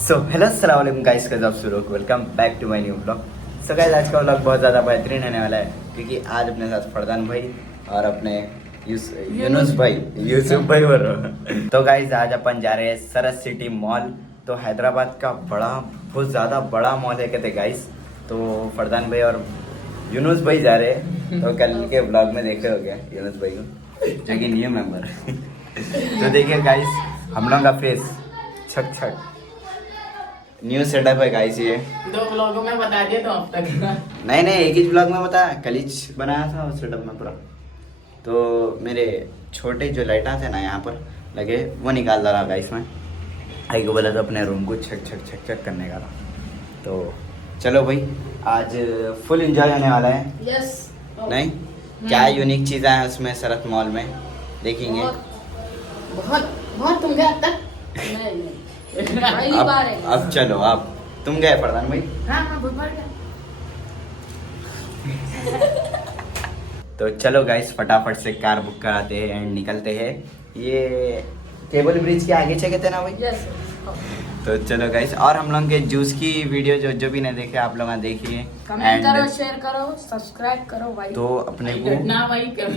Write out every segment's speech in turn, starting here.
So hello अस्सलाम वालेकुम guys, कैसे आप लोग, welcome back to my new blog. So guys, आज का व्लॉग बहुत ज़्यादा बेहतरीन होने वाला है क्योंकि आज अपने साथ फरदान भाई और अपने यूनुस भाई बोल रहा हूँ। तो गाइस, आज अपन जा रहे हैं सरस सिटी मॉल। तो हैदराबाद का बहुत ज़्यादा बड़ा मॉल है कहते गाइस। तो फरदान भाई और यूनुस भाई जा रहे हैं। तो कल के ब्लॉग में देखे हो गया यूनुस भाई को, जो कि न्यू मेंबर। तो देखिए गाइस, हम लोगों का फेस छक छक न्यू सेटअप है गाइस। ये 2 ब्लॉगों में बता दिया तो अब तक नहीं एक ही ब्लॉग में बताया, कलीच बनाया था उस सेटअप में पूरा। तो मेरे छोटे जो लाइटा थे ना यहाँ पर लगे, वो निकाल रहा गाइस में। आई को बोला तो अपने रूम को छक करने का था। तो चलो भाई, आज फुल एंजॉय होने वाला है। यस नहीं क्या यूनिक चीज़ें हैं उसमें सरस मॉल में, देखेंगे। बहुत बहुत तुम गए अब तक नहीं पहली बार है। अब चलो, आप तुम गए फरदान भाई? हाँ बहुत बार गया। तो चलो गाइस, फटाफट से कार बुक कराते हैं एंड निकलते हैं। ये केबल ब्रिज के आगे चलते थे ना भाई? यस। तो चलो गाइस, और हम लोग के जूस की वीडियो जो भी नहीं देखे आप लोग देखिए, कमेंट करो, शेयर करो, सब्सक्राइब करो भाई। तो अपने को ना भाई कर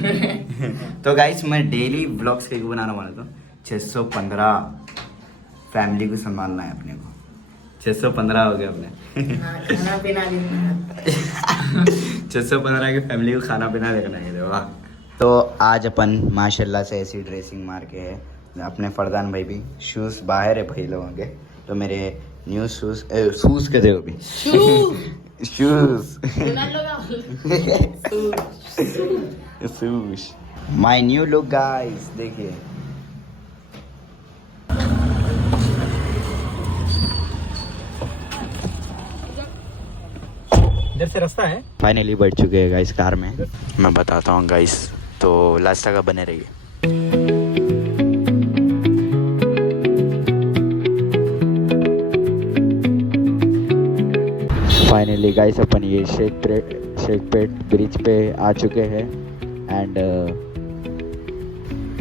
तो गाइस, मैं डेली व्लॉग्स के बनाने वाला था। 615 फैमिली को संभालना है अपने को। 615 हो गया अपने। खाना पीना भी 615 की फैमिली को खाना पीना देखना है। वाह। तो आज अपन माशाल्लाह से ऐसी ड्रेसिंग मार के है। अपने फरदान भाई भी शूज़ बाहर है भाई लोगों के। तो मेरे न्यू शूज़ के दे भी shoes my new look guys, देखिए। इधर से रास्ता है। फाइनली बैठ चुके हैं गाइस कार में। मैं बताता हूँ गाइस, तो लास्ट तक बने रहिए। फाइनली गाइस, अपन ये शेखपेट ब्रिज पे आ चुके हैं। एंड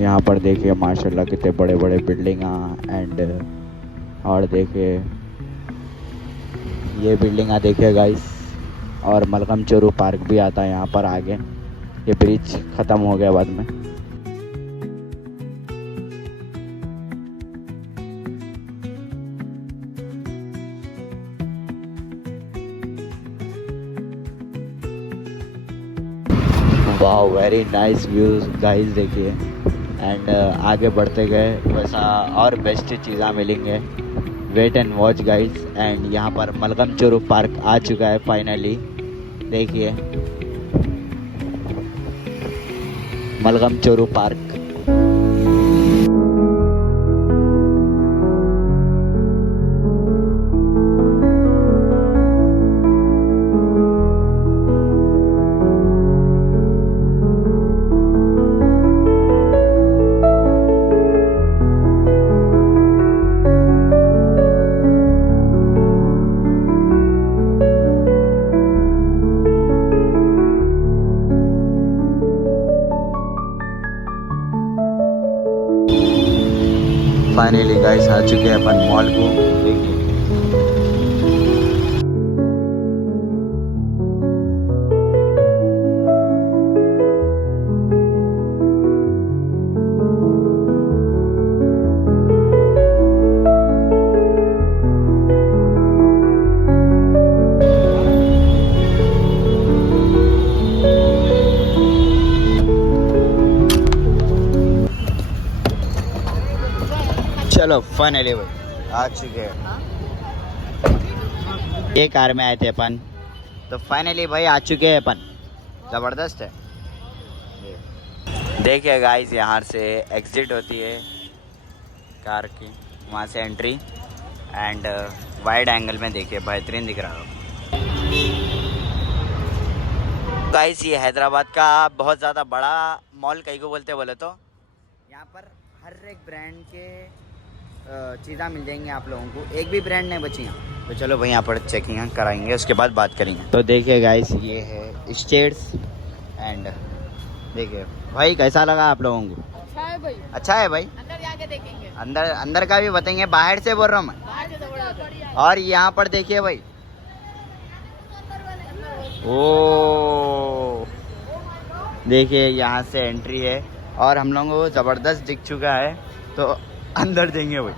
यहाँ पर देखिए माशाल्लाह कितने बड़े बड़े बिल्डिंग एंड और देखिए ये बिल्डिंग देखिए गाइस। और मलकम चोरू पार्क भी आता है यहाँ पर आगे। ये ब्रिज ख़त्म हो गया बाद में। वाह, वेरी नाइस व्यूज गाइस, देखिए। एंड आगे बढ़ते गए वैसा और बेस्ट चीज़ें मिलेंगे। Wait and watch guys. And यहाँ पर मलकम चोरू पार्क आ चुका है फाइनली, देखिए मलकम चोरू पार्क। फाइनली गाइस आ चुके हैं अपन मॉल को, देखिए। चलो फाइनली भाई आ चुके हैं। ये कार में आए थे अपन, तो फाइनली भाई आ चुके हैं अपन। ज़बरदस्त है। देखिए गाइस, यहाँ से एग्जिट होती है कार की, वहाँ से एंट्री। एंड वाइड एंगल में देखिए बेहतरीन दिख रहा है गाइस। ये हैदराबाद का बहुत ज़्यादा बड़ा मॉल कहीं को बोलते बोले तो यहाँ पर हर एक ब्रांड के चीज़ें मिल जाएंगी आप लोगों को, एक भी ब्रांड नहीं बची यहाँ। तो चलो भाई यहाँ पर चेकिंग कराएंगे, उसके बाद बात करेंगे। तो देखिए गाइस, ये है स्टेट्स। एंड देखिए भाई, कैसा लगा आप लोगों को? अच्छा है भाई। अच्छा है भाई। अंदर जाके देखेंगे। अंदर का भी बताएंगे, बाहर से बोल रहा हूँ मैं। बाहर से तो बड़ा और यहाँ पर देखिए भाई, ओ देखिए यहाँ से एंट्री है और हम लोगों को ज़बरदस्त दिख चुका है, तो अंदर देंगे भाई।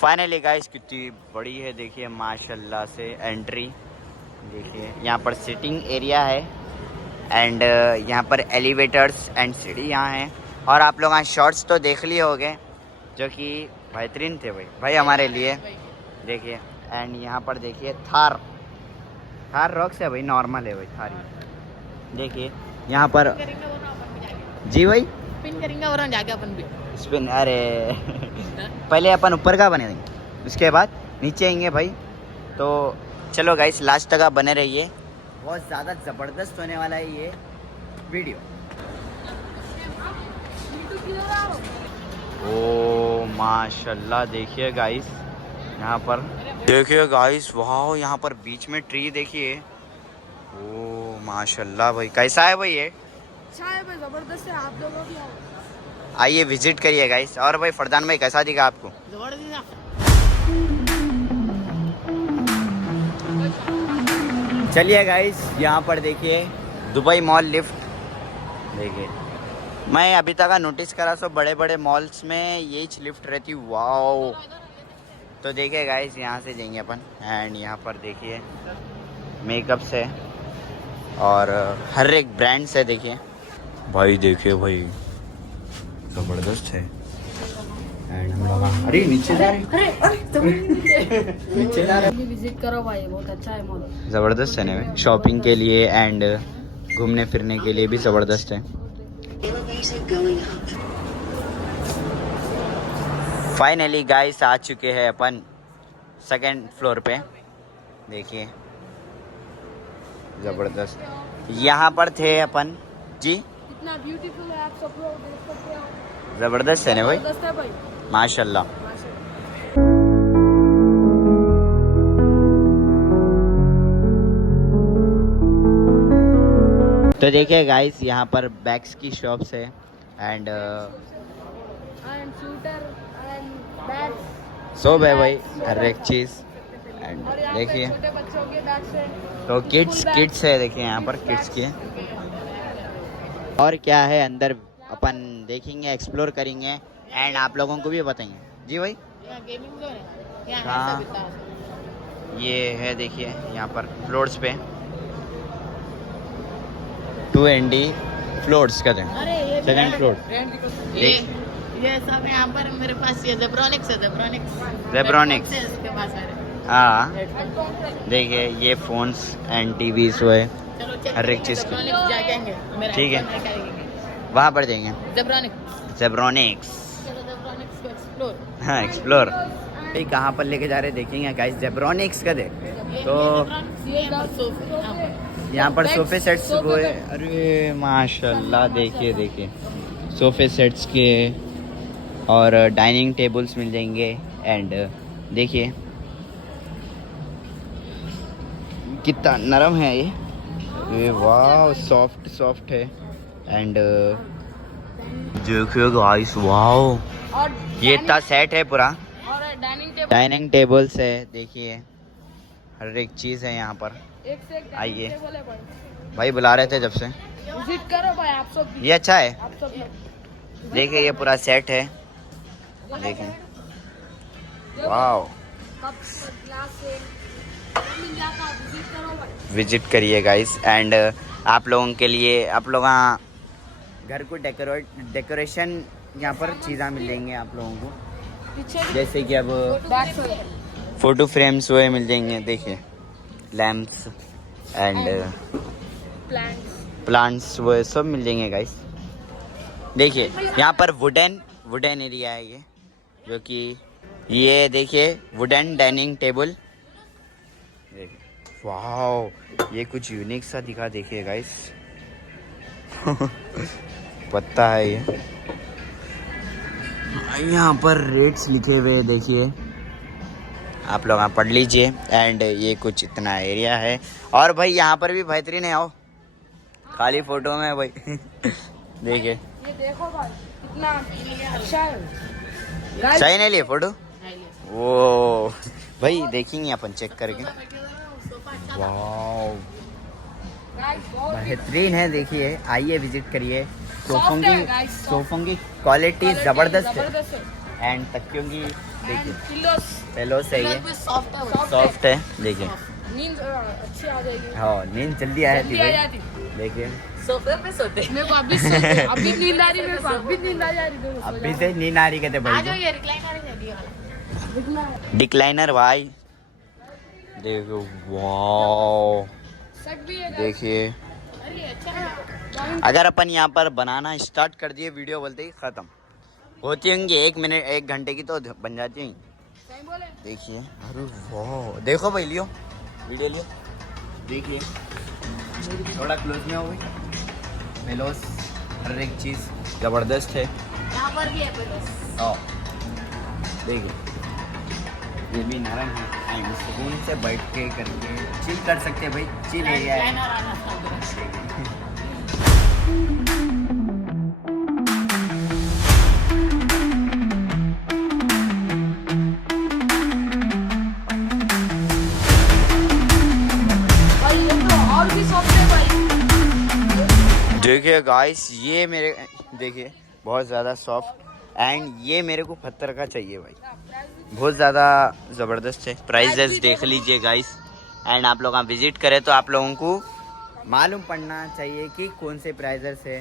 फाइनली गाइस कितनी बड़ी है देखिए माशाल्लाह से एंट्री। देखिए यहाँ पर सिटिंग एरिया है एंड यहाँ पर एलिवेटर्स एंड सीढ़ियाँ हैं। और आप लोग यहाँ शॉर्ट्स तो देख लिए होंगे जो कि बेहतरीन थे भाई हमारे लिए। देखिए एंड यहाँ पर देखिए थार रॉक्स है भाई, नॉर्मल है भाई थार ही। देखिए यहाँ पर जी भाई स्पिन करेंगे और हम जाके अपन भी स्पिन, अरे पहले अपन ऊपर का बने देंगे, उसके बाद नीचे आएंगे भाई। तो चलो गाइस लास्ट तक आप बने रहिए, बहुत ज़्यादा ज़बरदस्त होने वाला है ये वीडियो। ओ माशाल्लाह देखिए गाइस, यहाँ पर देखिए गाइस, वाह यहाँ पर बीच में ट्री देखिए। ओ माशाल्लाह भाई, कैसा है भाई ये? अच्छा है भाई, जबरदस्त है। आप लोगों की आइए विजिट करिए गाइस। और भाई फरदान भाई कैसा दिखा आपको? चलिए गाइस यहाँ पर देखिए दुबई मॉल लिफ्ट। देखिए मैं अभी तक नोटिस करा सो बड़े बड़े मॉल्स में यही लिफ्ट रहती। वाओ, तो देखिए गाइस यहाँ से जाएंगे अपन एंड यहाँ पर देखिए मेकअप्स है और हर एक ब्रांड्स है। देखिए भाई, देखिए भाई ज़बरदस्त है। एंड हम लोग अरे नीचे जा रहे हैं, नीचे जा रहे हैं। विजिट करो भाई, बहुत अच्छा है मॉल, ज़बरदस्त है ना, शॉपिंग के लिए एंड घूमने फिरने के लिए भी ज़बरदस्त है। फाइनली गाइस आ चुके हैं अपन सेकंड फ्लोर पे। देखिए ज़बरदस्त, यहाँ पर थे अपन जी। इतना ब्यूटीफुल है, आप सब लोग देख सकते हो। ज़बरदस्त है ना भाई, जबरदस्त है भाई, माशाल्लाह। तो देखिए गाइस यहाँ पर बैग्स की शॉप्स है एंड शूटर एंड बैग्स सब है भाई, हर एक चीज़। एंड देखिए छोटे बच्चों के बैग्स हैं। तो किड्स है, देखिए यहाँ पर किड्स के। और क्या है अंदर अपन देखेंगे, एक्सप्लोर करेंगे एंड आप लोगों को भी बताएंगे जी भाई। यहाँ गेमिंग जोन है, यहाँ हाँ। ऐसा बिता है। ये है देखिए यहाँ पर फ्लोर्स पे 2ND फ्लोर्स का दें, अरे ये भी सेकंड है। फ्लोर। ये सब यहाँ पर मेरे पास ये जेब्रॉनिक्स है, जेब्रॉनिक्स है इसके पास सारे। हाँ देखिए ये फोन्स एंड टीवीज हुए, चलो चेक हर एक चीज़ की। जेब्रॉनिक्स जाके आएंगे, मेरा ठीक है। iPhone लेके आएंगे। वहाँ पर देंगे जेब्रॉनिक्स, जेब्रॉनिक्स। चलो जेब्रॉनिक्स को एक्सप्लोर। हाँ एक्सप्लोर भाई, कहाँ पर लेके जा रहे देखेंगे गाइस, जेब्रॉनिक्स का दे। तो यहाँ पर सोफे सेट्स वो है, अरे माशाल्लाह देखिए देखिए सोफे सेट्स के और डाइनिंग टेबल्स मिल जाएंगे। एंड देखिए कितना नरम है ये वाह, सॉफ्ट है। एंड देखिए गाइस, वाह और ये इतना सेट है पूरा। और डाइनिंग टेबल्स है, देखिए हर एक चीज़ है यहाँ पर। एक से एक आइए। टेबल है भाई, भाई बुला रहे थे जब से। विजिट करो भाई आप सब भी। ये अच्छा है, आप सब लोग देखिए ये पूरा सेट है। देखिए वाह, कप्स ग्लास से मिल जाता है, विजिट करो भाई। विजिट करिए गाइस। एंड आप लोगों के लिए, आप लोग यहाँ घर को डेकोरेशन यहाँ पर चीज़ें मिल जाएंगी आप लोगों को, पीछे जैसे कि अब बैक्स हो फोटो फ्रेम्स हुए मिल जाएंगे। देखिए लैम्प्स एंड प्लांट्स। प्लांट्स वो सब मिल जाएंगे गाइस। देखिए यहाँ पर वुडन एरिया है ये, जो कि ये देखिए वुडन डाइनिंग टेबल। वाह ये कुछ यूनिक सा दिखा, देखिए गाइस पत्ता है ये। यहाँ पर रेट्स लिखे हुए हैं, देखिए आप लोग यहाँ पढ़ लीजिए। एंड ये कुछ इतना एरिया है। और भाई यहाँ पर भी बेहतरीन है, आओ खाली फोटो में भाई देखिए ये देखो भाई कितना अच्छा है। सही नहीं लिए फोटो वो भाई, देखेंगे अपन चेक करके। वाह बेहतरीन है, देखिए आइए विजिट करिए। सोफों की क्वालिटी ज़बरदस्त है। एंड तकियों की देखिए पेलो से है, सॉफ्ट है देखिए। नींद अच्छी आ जाएगी। हाँ नींद जल्दी आ जाती है, देखिए सोफे पे सोते। मेरे को अभी नींद आ रही, मेरे को अभी नींद आ रही। अभी से नींद आ रही कहते भाई। ये रिक्लाइनर है ये वाला। डिक्लाइनर भाई देखो, वाओ सेट भी है। देखिए अरे अच्छा है। अगर अपन यहाँ पर बनाना स्टार्ट कर दिए, वीडियो बोलते ही खत्म होती होंगी, 1 घंटे की तो बन जाती है। सही बोले। देखिए अरे वाह, देखो भाई लियो वीडियो लियो, देखिए थोड़ा क्लोज में हो गई। पेलोस हर एक चीज़ ज़बरदस्त है। यहाँ पर भी है पेलोस। हाँ देखिए ये भी नरम है। एंड सुकून से बैठ के करके चिल कर सकते हैं भाई, चिल एरिया है। भाई ये तो और भी सॉफ्ट है भाई। देखिए गाइस ये मेरे, देखिए बहुत ज़्यादा सॉफ्ट। एंड ये मेरे को पत्थर का चाहिए भाई, बहुत ज़्यादा ज़बरदस्त है। प्राइजेस देख लीजिए गाइस। एंड आप लोग यहाँ विजिट करें तो आप लोगों को मालूम पड़ना चाहिए कि कौन से प्राइजेस है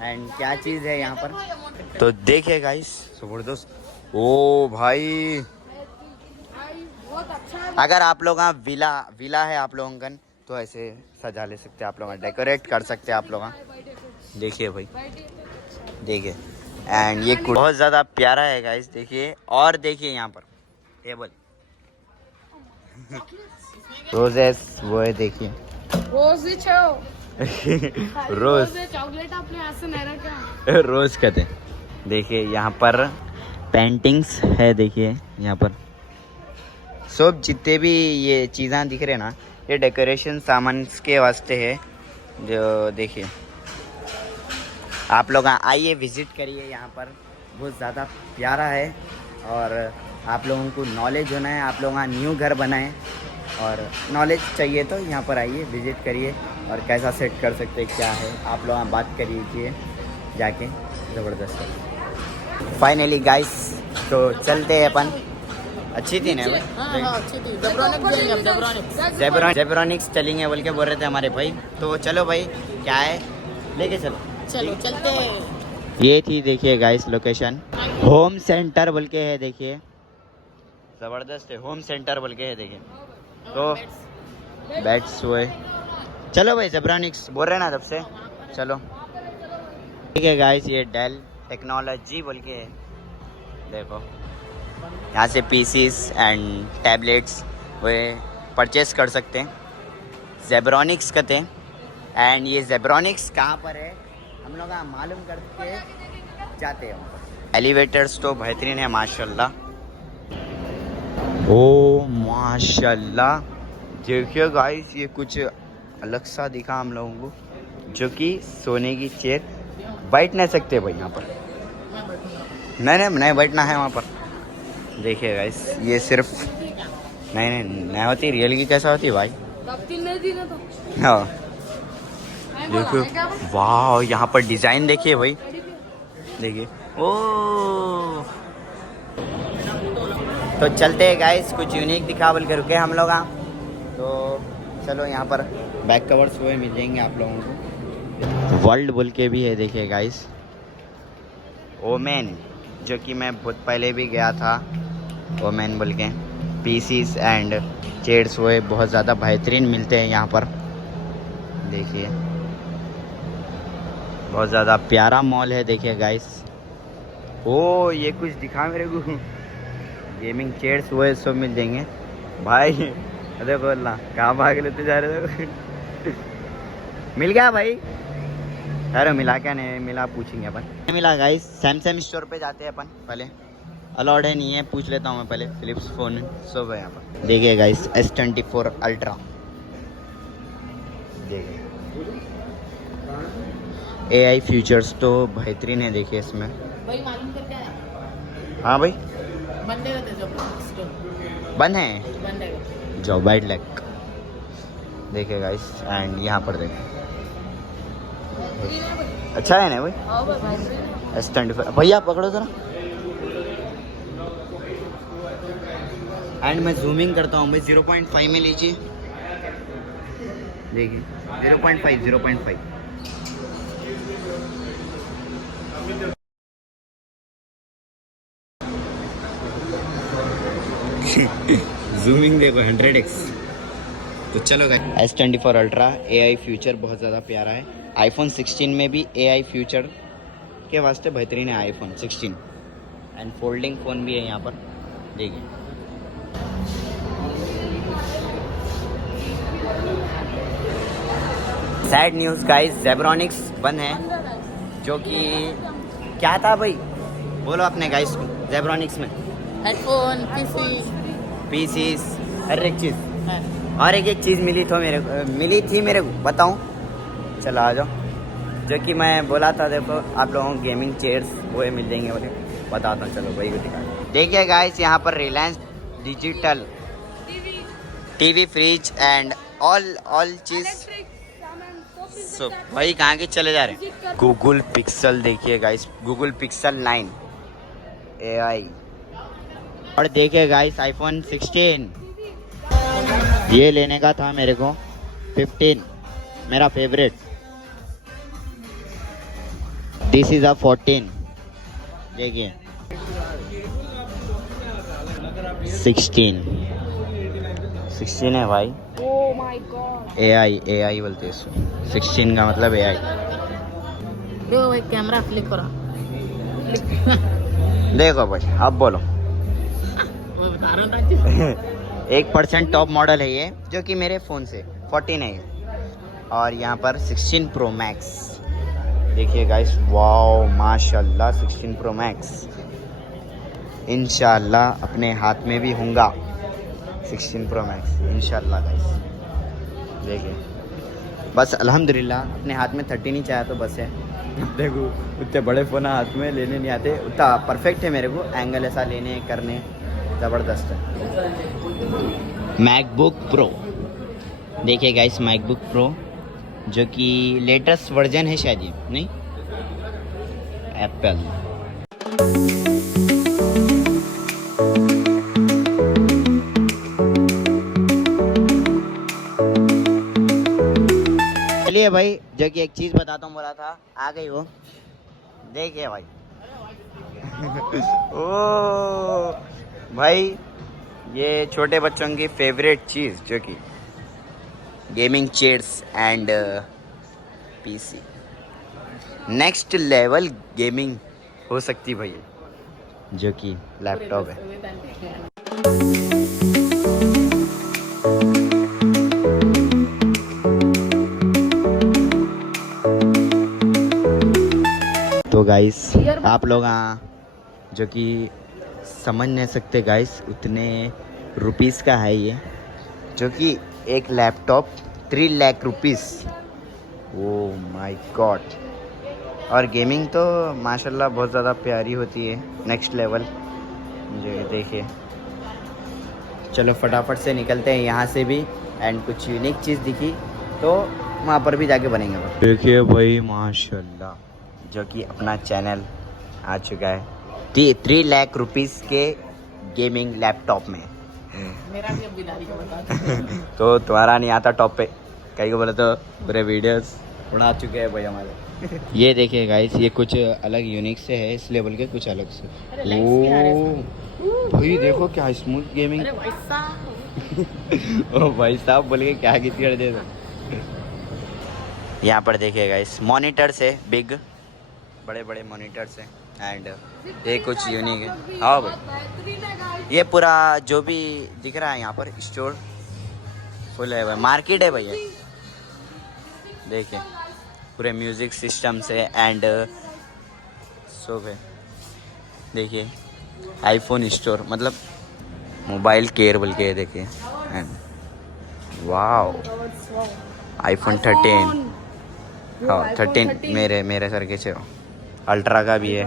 एंड क्या चीज़ है यहाँ पर। तो देखिए गाइस ज़बरदस्त। ओ भाई बहुत अच्छा है। अगर आप लोग यहाँ विला है आप लोगों का, तो ऐसे सजा ले सकते हैं आप लोग, डेकोरेट कर सकते हैं आप लोग। देखिए भाई देखिए। एंड ये बहुत ज़्यादा प्यारा है गाइस, देखिए। और देखिए यहाँ पर टेबल रोजेस वो है, देखिए रोज ही छो। रोज चॉकलेट अपने हाथ से नहीं रखा। रोज कहते हैं। देखिए यहाँ पर पेंटिंग्स है, देखिए यहाँ पर सब जितने भी ये चीज़ें दिख रहे हैं ना, ये डेकोरेशन सामान के वास्ते है। जो देखिए आप लोग आइए विज़िट करिए, यहाँ पर बहुत ज़्यादा प्यारा है। और आप लोगों को नॉलेज होना है, आप लोग यहाँ न्यू घर बनाएं और नॉलेज चाहिए तो यहाँ पर आइए विज़िट करिए। और कैसा सेट कर सकते हैं क्या है, आप लोग यहाँ बात करिए जाके, ज़बरदस्त है। फाइनली गाइस तो चलते हैं अपन। अच्छी थी ना जेब्रॉनिक्स चलेंगे बोल के बोल रहे थे हमारे भाई। तो चलो भाई क्या है, लेके चलो चलते हैं। ये थी देखिए गाइस लोकेशन, होम सेंटर बोल के है, देखिए ज़बरदस्त है। होम सेंटर बोल के है देखिए। तो बैट्स हुए, चलो भाई जेब्रॉनिक्स बोल रहे ना तब से, चलो ठीक है गाइस। ये डेल टेक्नोलॉजी बोल के है, देखो यहाँ से पीसीस एंड टैबलेट्स वे परचेस कर सकते हैं। जेब्रॉनिक्स कहते हैं। एंड ये जेब्रॉनिक्स कहाँ पर है हम लोग मालूम करके जाते हैं। एलिवेटर्स तो बेहतरीन है माशाल्लाह। ओ माशाल्लाह, देखिए गाइस ये कुछ अलग सा दिखा हम लोगों को, जो कि सोने की चेयर। बैठ नहीं सकते भाई यहाँ पर, नहीं बैठना है वहाँ पर। देखिए गाइस ये सिर्फ नहीं होती, रियल की कैसा होती भाई। हाँ देखो वाह, यहाँ पर डिज़ाइन देखिए भाई, देखिए। ओ तो चलते हैं गाइस, कुछ यूनिक दिखा बोल के रुके हम लोग। तो चलो यहाँ पर बैक कवर्स हुए मिल जाएंगे आप लोगों को। वर्ल्ड बोल के भी है देखिए गाइस, ओमेन, जो कि मैं बहुत पहले भी गया था। ओमेन बोल के पीसीस एंड चेयर्स हुए बहुत ज़्यादा बेहतरीन मिलते हैं यहाँ पर, देखिए बहुत ज़्यादा प्यारा मॉल है देखिए गाइस। ओ ये कुछ दिखा मेरे को, गेमिंग चेयर्स हुए सब मिल जाएंगे भाई। अरे बोलना कहाँ भाग लेते जा रहे थे मिल गया भाई। खैर मिला क्या नहीं मिला पूछेंगे अपन। मिला गाइस, सैमसंग स्टोर पे जाते हैं अपन पहले। अलाउड है नहीं है पूछ लेता हूँ मैं पहले। फिलिप्स फ़ोन सब है यहाँ पर। देखिए गाइस S24 अल्ट्रा, देखिए AI फीचर्स तो बेहतरीन है। देखिए इसमें भाई मालूम कर क्या है? हाँ भाई बंद है तो स्टोर बंद है बंद है। जो वाइड लेग। देखिए गाइस एंड यहाँ पर देखिए अच्छा है ना भाई। आओ भाई S24 भैया पकड़ो जरा। एंड मैं जूमिंग करता हूँ भाई 0.5 में लीजिए। देखिए 0.5 जूमिंग देखो 100x। तो चलो guys S24 ultra AI future बहुत ज़्यादा प्यारा है। iPhone 16 में भी AI फ्यूचर के वास्ते बेहतरीन है iPhone 16। एंड फोल्डिंग फ़ोन भी है यहाँ पर देखिए। सैड न्यूज़ गाइस, जेब्रॉनिक्स बंद है। जो कि क्या था भाई बोलो अपने गाइस को। जेब्रॉनिक्स में हेडफोन पीसीस हर एक चीज़ और एक चीज़ मिली थी मेरे को बताऊं। चलो आ जाओ। जो कि मैं बोला था देखो आप लोगों को गेमिंग चेयर्स वो मिल जाएंगे बोले। बताता हूँ चलो वही को दिखा। देखिए गाइस यहाँ पर Reliance Digital TV fridge and all चीज़। सो भाई कहाँ के चले जा रहे हैं। गूगल पिक्सल देखिए गाइस, गूगल पिक्सल 9 AI। और देखिए गाइस iPhone 16 ये लेने का था मेरे को। 15 मेरा फेवरेट। This is a 14। देखिए 16 है भाई। Oh my God. AI बोलते हैं इसको। 16 का मतलब AI। देखो भाई कैमरा फ्लिप करा। देखो भाई अब बोलो। मैं बता रहा था 1% टॉप मॉडल है ये जो कि मेरे फ़ोन से 14 है ये। और यहाँ पर 16 Pro Max देखिए गाइस। वाओ माशाल्लाह 16 Pro Max इंशाल्लाह अपने हाथ में भी होगा 16 Pro Max इंशाल्लाह गाइस। देखिए बस अल्हम्दुलिल्लाह अपने हाथ में 13 ही चाहे तो बस है। देखो उतने बड़े फ़ोन हाथ में लेने नहीं आते। उतना परफेक्ट है मेरे को एंगल ऐसा लेने करने ज़बरदस्त है। मैकबुक प्रो देखिए गाइस, मैकबुक प्रो जो कि लेटेस्ट वर्जन है शायद ये नहीं एप्पल। चलिए भाई जो कि एक चीज़ बताता हूँ बोला था आ गई वो। देखिए भाई ओ भाई ये छोटे बच्चों की फेवरेट चीज़ जो कि gaming chairs and PC next level gaming हो सकती भैया जो कि लैपटॉप है। तो गाइस आप लोग जो कि समझ नहीं सकते गाइस उतने रुपीस का है ये जो कि एक laptop 3 lakh rupees. Oh my God. और गेमिंग तो माशाल्लाह बहुत ज़्यादा प्यारी होती है नेक्स्ट लेवल मुझे। देखिए चलो फटाफट से निकलते हैं यहाँ से भी। एंड कुछ यूनिक चीज़ दिखी तो वहाँ पर भी जाके बनेंगे। देखिए भाई माशाल्लाह जो कि अपना चैनल आ चुका है 3 लाख रुपीस के गेमिंग लैपटॉप में। मेरा भी अब बिदारी का बता। तो तुम्हारा नहीं आता टॉप पे कहीं को बोले तो पूरे वीडियोस उड़ा चुके हैं भाई हमारे। ये देखिए गाइस ये कुछ अलग यूनिक से है इस लेवल के कुछ अलग से। ओ भाई देखो क्या स्मूथ गेमिंग। अरे भाई साहब ओ भाई साहब बोल के क्या गीत कर दे। यहाँ पर देखिए गाइस मॉनिटर्स है बिग बड़े बड़े मॉनिटर्स हैं एंड ये कुछ यूनिक है। हाँ भाई ये पूरा जो भी दिख रहा है यहाँ पर स्टोर फुल है भाई, मार्केट है भैया। देखिए पूरे म्यूज़िक सिस्टम से एंड सो गए। देखिए आईफोन स्टोर, मतलब मोबाइल केयर बोल के देखिए। एंड वाओ आईफोन 13, हाँ 13 मेरे सर के छो। अल्ट्रा का भी है।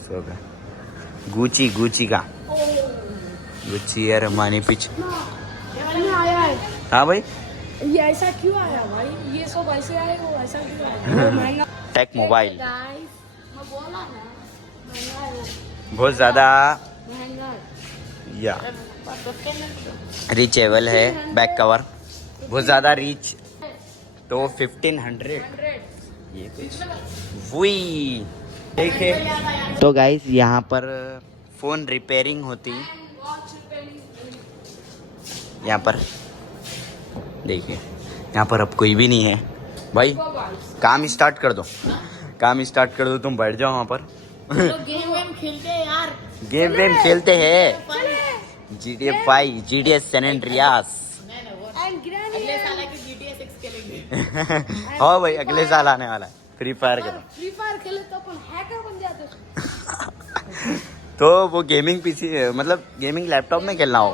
सो गए गुची का गुची है रमानी पिच। हाँ भाई ये ऐसा क्यों आया भाई? ये सब ऐसे आए, वो ऐसा क्यों आया? वो महंगा टेक मोबाइल मैं बोला ना, महंगा है वो, बहुत ज़्यादा महंगा है। या रीचेबल है। बैक कवर बहुत ज़्यादा रीच, तो 1500 ये कुछ वही। देखिए तो गाइस यहाँ पर फ़ोन रिपेयरिंग होती, यहाँ पर देखिए। यहाँ पर अब कोई भी नहीं है भाई। काम स्टार्ट कर दो, काम स्टार्ट कर दो, तुम बैठ जाओ वहाँ पर। गेम वेम खेलते हैं यार, गेम वेम खेलते हैं। GTA 5, GTA San Andreas. अगले साल की GTA 6 खेलेंगे। हाँ भाई अगले साल आने वाला है। फ्री फायर खेलो, फ्री फायर खेले तो अपन हैकर बन जाते। तो वो गेमिंग पीसी मतलब गेमिंग लैपटॉप में खेलना हो।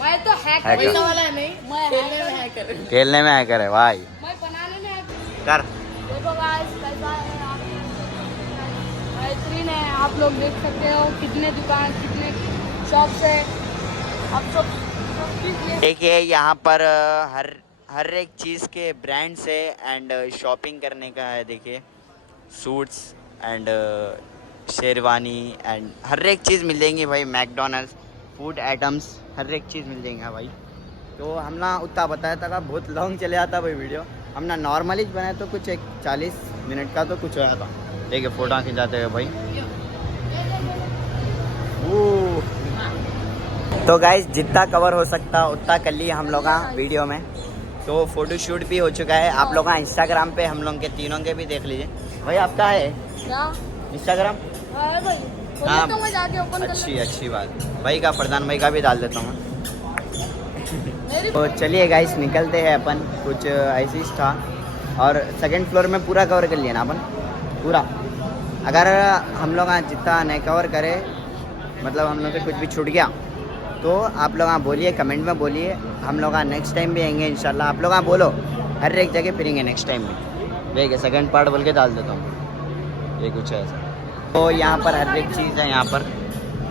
मैं तो हैकर हैकर। पैसा वाला है नहीं, मैं खेलने में हैकर। खेलने में हैकर है भाई। मैं बनाने में हैकर। कर देखो गाइस कैसा है, आप बेहतरीन है। आप लोग देख सकते हो कितने दुकान, कितने शॉप है। आप सब चीज ले। देखिए यहाँ पर हर एक चीज़ के ब्रांड्स है एंड शॉपिंग करने का है। देखिए सूट्स एंड शेरवानी एंड हर एक चीज़ मिल जाएंगी भाई। मैकडोनल्ड्स फूड आइटम्स हर एक चीज़ मिल जाएंगे भाई। तो हमने उतना बताया था, बहुत लॉन्ग चले जाता भाई वीडियो। हमने नॉर्मली बनाया तो कुछ एक 40 मिनट का तो कुछ होया था। देखिए फ़ोटो खिंचाते हुए भाई। तो गाइस जितना कवर हो सकता उतना कर लिए हम लोग वीडियो में। तो फोटो शूट भी हो चुका है। आप लोग इंस्टाग्राम पे हम लोग के तीनों के भी देख लीजिए भाई। आपका है क्या इंस्टाग्राम? है भाई? हाँ, तो मैं जाके ओपन कर अच्छी बात भाई का प्रधान भाई का भी डाल देता हूँ। मेरी तो चलिए गाइस निकलते हैं अपन। कुछ ऐसी था और सेकंड फ्लोर में पूरा कवर कर लिया ना अपन पूरा। अगर हम लोग जितना नहीं कवर करे, मतलब हम लोग से कुछ भी छूट गया तो आप लोग बोलिए, कमेंट में बोलिए। हम लोग नेक्स्ट टाइम भी आएंगे इंशाल्लाह। आप लोग बोलो, हर एक जगह फिरेंगे नेक्स्ट टाइम भी। देखिए सेकंड पार्ट बोल के डाल देता हूँ। ये कुछ है ऐसा। तो यहाँ पर हर एक चीज़ है। यहाँ पर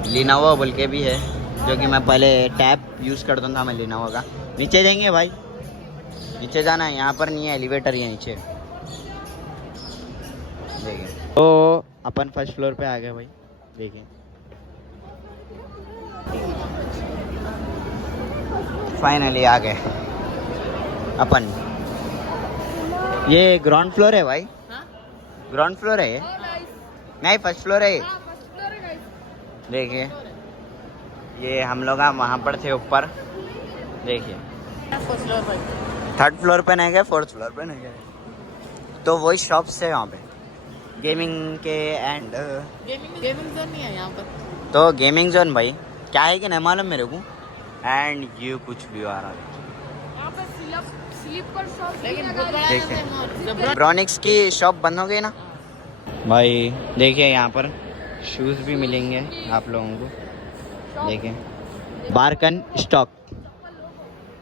लिनोवो बोल के भी है, जो कि मैं पहले टैब यूज़ करता था मैं लिनोवो का। नीचे जाएंगे भाई, नीचे जाना है। यहाँ पर नहीं है एलिवेटर, ये नीचे। देखिए तो अपन फर्स्ट फ्लोर पे आ गए भाई। देखिए फाइनली आ गए अपन। ये ग्राउंड फ्लोर है भाई। ग्राउंड फ्लोर है ये? नहीं फर्स्ट फ्लोर है ये। देखिए ये हम लोग वहाँ पर थे ऊपर। देखिए थर्ड फ्लोर पे नहीं गए, फोर्थ फ्लोर पे नहीं गए। तो वही शॉप्स है वहाँ पे गेमिंग के एंड गेमिंग जोन नहीं है यहाँ पर। तो गेमिंग जोन भाई क्या है कि नहीं मालूम मेरे को। एंड ये कुछ भी आ रहा है यहाँ पे स्लीपर शॉप, देखिए ब्रॉनिक्स की शॉप बंद हो गई ना भाई। देखिए यहाँ पर शूज़ भी मिलेंगे आप लोगों को। देखिए बारकन स्टॉक।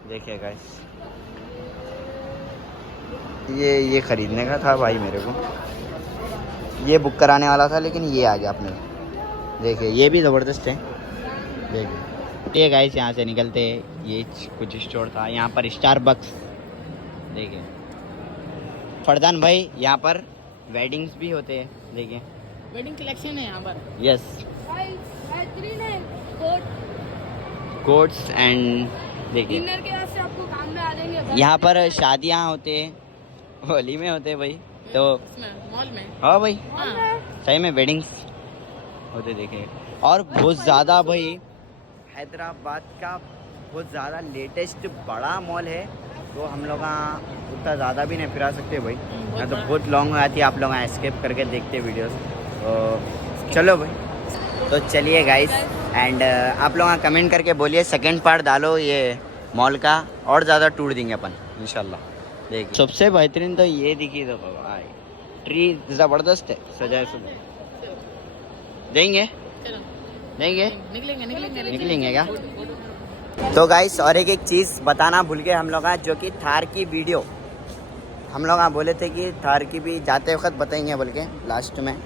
देखिए गाइस ये खरीदने का था भाई मेरे को। ये बुक कराने वाला था लेकिन ये आ गया अपने। देखिए ये भी ज़बरदस्त है। देखिए ये गाइस यहाँ से निकलते ये कुछ स्टोर था। यहाँ पर स्टारबक्स। देखिए फरदान भाई यहाँ पर वेडिंग्स भी होते हैं। देखिए वेडिंग कलेक्शन है यहाँ पर। यस बेहतरीन है। कोट्स एंड देखिए डिनर के वास्ते आपको काम में आ जाएंगे। यहाँ पर शादियाँ होते हैं, होली में होते हैं भाई। तो मॉल में हाँ भाई हाँ। सही में वेडिंग्स होते। देखिए और बहुत ज़्यादा भाई हैदराबाद का बहुत ज़्यादा लेटेस्ट बड़ा मॉल है। तो हम लोग उतना ज़्यादा भी नहीं फिरा सकते भाई, मैं तो बहुत लॉन्ग हो जाती है। आप लोग स्किप करके देखते वीडियोस। तो चलो भाई तो चलिए गाइस एंड आप लोग कमेंट करके बोलिए सेकंड पार्ट डालो ये मॉल का, और ज़्यादा टूर देंगे अपन इंशाल्लाह। देखिए सबसे बेहतरीन तो ये दिखी तो भाई, ट्री जबरदस्त है सजाए सुबह। देंगे देंगे निकलेंगे क्या? तो गाइस और एक चीज़ बताना भूल गए हम लोग, जो कि थार की वीडियो हम लोग बोले थे कि थार की भी जाते वक्त बताएंगे बोल के। लास्ट में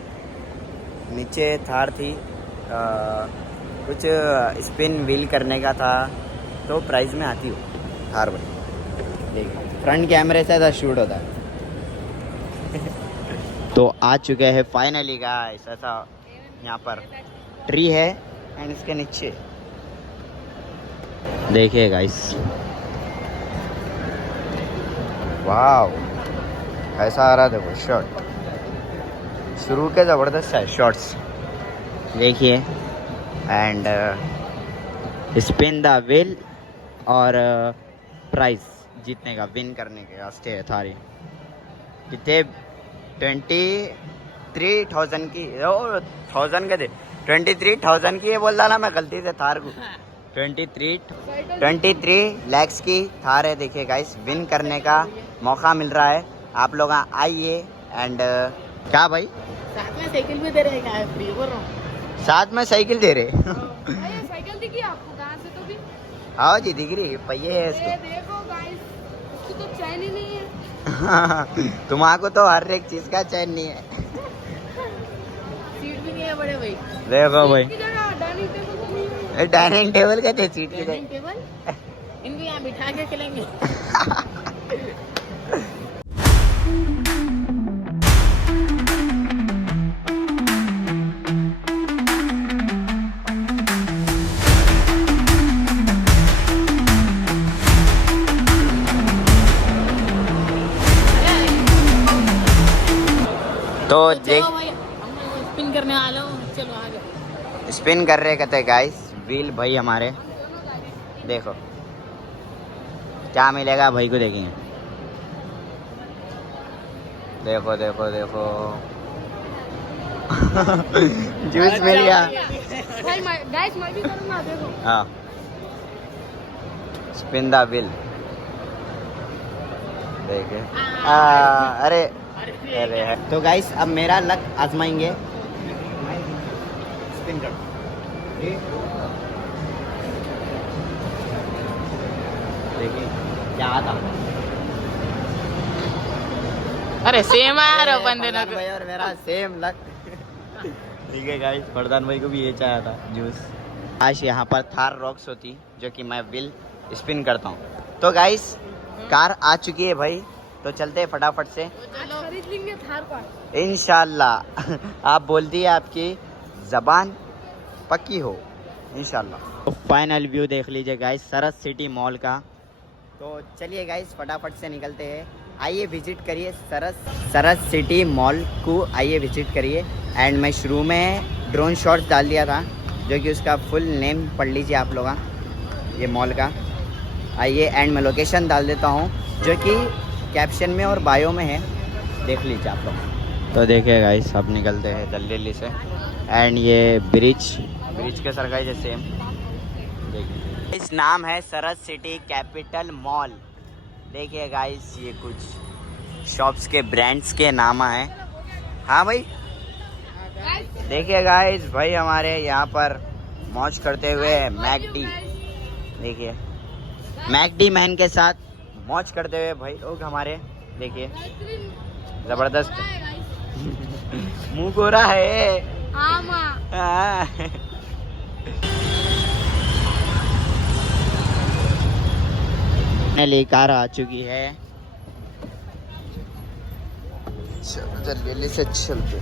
नीचे थार थी, कुछ स्पिन व्हील करने का था, तो प्राइस में आती हो थार भाई। देखिए फ्रंट कैमरे से ऐसा शूट होता है। तो आ चुके हैं फाइनली गाइस, ऐसा यहाँ पर ट्री है एंड इसके नीचे देखिए गाइस, वाव ऐसा आ रहा देखो शॉट, शुरू के ज़बरदस्त है शॉट्स देखिए। एंड स्पिन द व्हील और प्राइस जीतने का, विन करने के रास्ते है थारी। कितने 23,000 की, 1000 के थे 23,000 की, ये बोल डाला मैं गलती से थार को। 23 लैक्स की थार है देखिए गाइस। विन करने का मौका मिल रहा है, आप लोग आइए। एंड क्या भाई साथ में साइकिल भी दे रहे हैं, फ्री बोल रहा हूँ। साथ में साइकिल दे रहे? साइकिल दिखी आपको कहाँ से? तो भी हाँ जी दिख रही, पहिए है इसको। देखो गाइस, उसको तो चैन ही नहीं है। तुम्हारे तो हर एक चीज का चैन नहीं है। सीट भी नहीं है बड़े भाई। देखो भाई डाइनिंग टेबल तो नहीं है। डाइनिंग टेबल का थे, सीट की डाइनिंग टेबल इनको यहाँ बिठा के खिलाएंगे। तो देख भाई हम स्पिन करने वाले हो, चलो आगे। स्पिन कर रहे कहते गाइस व्हील भाई हमारे। देखो क्या मिलेगा भाई को, देखेंगे। देखो देखो देखो जूस मिल गया भाई गाइस मैं भी करूँगा, देखो। हाँ स्पिन द व्हील देखे। अरे अरे तो गाइस अब मेरा लक आजमाएंगे। स्पिन कर देखिए क्या आता। अरे सेम आ रहा बंदे ने तो। भाई और मेरा सेम लक। ठीक है गाइस, फरदान भाई को भी ये चाहा था जूस। आज यहाँ पर थार रॉक्स होती जो कि मैं व्हील स्पिन करता हूँ। तो गाइस कार आ चुकी है भाई, तो चलते हैं फटाफट से। आज खरीद लेंगे थार पर इंशाल्लाह। आप बोलती है आपकी ज़बान पक्की हो इंशाल्लाह। तो फाइनल व्यू देख लीजिए गाइस सरस सिटी मॉल का। तो चलिए गाइस फटाफट से निकलते हैं। आइए विजिट करिए सरस सिटी मॉल को, आइए विजिट करिए। एंड मैं शुरू में ड्रोन शॉट्स डाल दिया था, जो कि उसका फुल नेम पढ़ लीजिए आप लोग ये मॉल का। आइए एंड मैं लोकेशन डाल देता हूँ, जो कि कैप्शन में और बायो में है, देख लीजिए आप लोग। तो देखिए गाइस अब निकलते हैं जल्दी से। एंड ये ब्रिज के सर का ही सेम देखिए। इस नाम है सरस सिटी कैपिटल मॉल। देखिए गाइस ये कुछ शॉप्स के ब्रांड्स के नाम है। हाँ भाई देखिए गाइस, भाई हमारे यहाँ पर मौज करते हुए मैकडी, देखिए मैकडी मैन के साथ मौज करते हुए भाई लोग हमारे, देखिए जबरदस्त। मुंह गोरा है। हाँ माँ। कार आ चुकी है, चलो जल्दी से चलते।